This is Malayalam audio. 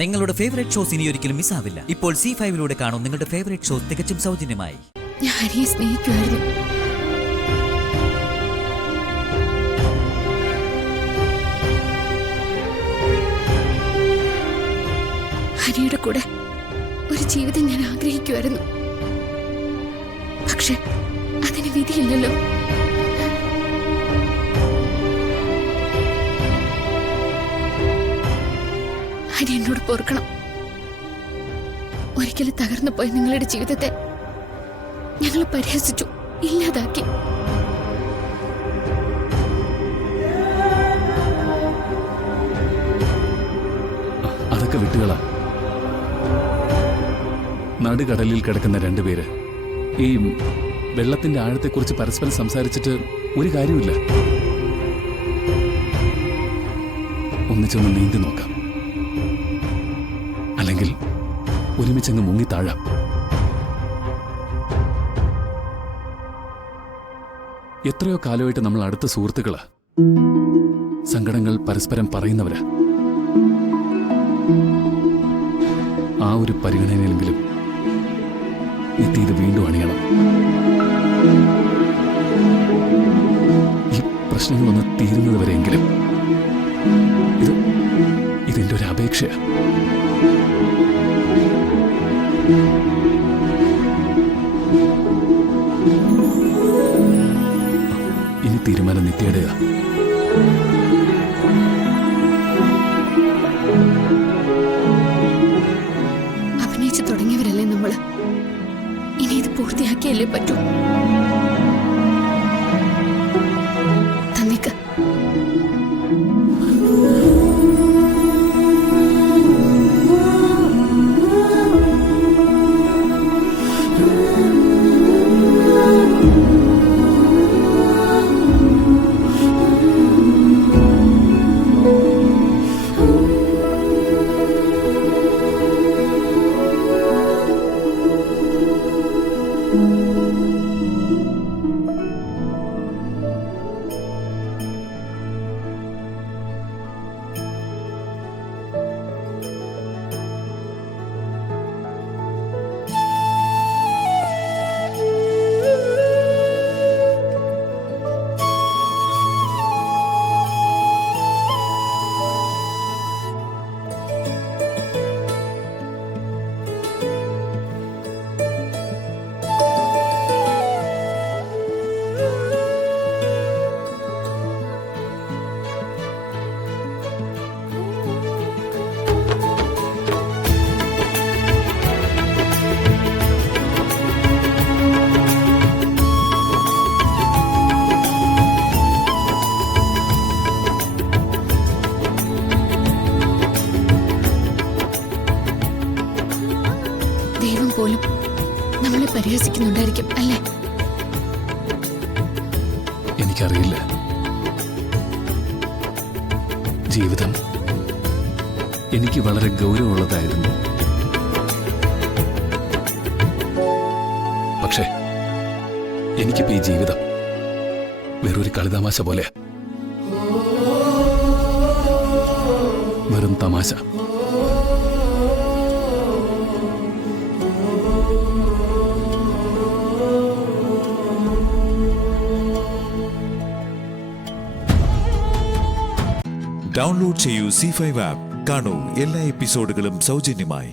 നിങ്ങളുടെ ഫേവറേറ്റ് ഷോസ് ഇനി ഒരിക്കലും മിസ്സാവില്ല. ഇപ്പോൾ C5 കാണും നിങ്ങളുടെ ഫേവറേറ്റ് ഷോസ് തികച്ചും സൗജന്യമായി. ഞാൻ ഹരിയെ സ്നേഹിക്കുമായിരുന്നു. ഹരിയുടെ കൂടെ ഒരു ജീവിതം ഞാൻ ആഗ്രഹിക്കുമായിരുന്നു. പക്ഷെ അതിന് വിധിയില്ലല്ലോ. ഹരി എന്നോട് പൊറുക്കണം. ഒരിക്കലും തകർന്നു പോയ നിങ്ങളുടെ ജീവിതത്തെ ഞങ്ങൾ പരിഹസിച്ചു, ഇല്ലാതാക്കി. അതൊക്കെ വിട്ടുകളാ. നടുകടലിൽ കിടക്കുന്ന രണ്ടുപേര് ഈ വെള്ളത്തിന്റെ ആഴത്തെക്കുറിച്ച് പരസ്പരം സംസാരിച്ചിട്ട് ഒരു കാര്യമില്ല. ഒന്നിച്ചൊന്ന് നീന്തി നോക്കാം, അല്ലെങ്കിൽ ഒരുമിച്ചങ്ങ് മുങ്ങി താഴാം. എത്രയോ കാലമായിട്ട് നമ്മൾ അടുത്ത സുഹൃത്തുക്കളാ, സങ്കടങ്ങൾ പരസ്പരം പറയുന്നവരാ. ആ ഒരു പരിഗണനയിലെങ്കിലും ഇത് വീണ്ടും അണിയണം. ഈ പ്രശ്നങ്ങളൊന്ന് തീരുന്നത് വരെയെങ്കിലും ഇതെന്റെ ഒരു അപേക്ഷയാ. ഇനി തീരുമാനം നിത്യയുടേതാ. അഭിനയിച്ചു തുടങ്ങിയവരല്ലേ നമ്മള്. ഇനി ഇത് പൂർത്തിയാക്കിയല്ലേ പറ്റൂ. തന്നിക്ക് ദൈവം പോലും നമ്മളെ പരിഹസിക്കുന്നുണ്ടായിരിക്കും അല്ലേ? എനിക്കറിയില്ല. ജീവിതം എനിക്ക് വളരെ ഗൗരവമുള്ളതായിരുന്നു. പക്ഷേ എനിക്കിപ്പോ ഈ ജീവിതം വേറൊരു കളിതമാശ പോലെ, വെറും തമാശ. ഡൗൺലോഡ് ചെയ്യൂ C5 ആപ്പ്. കാണൂ എല്ലാ എപ്പിസോഡുകളും സൗജന്യമായി.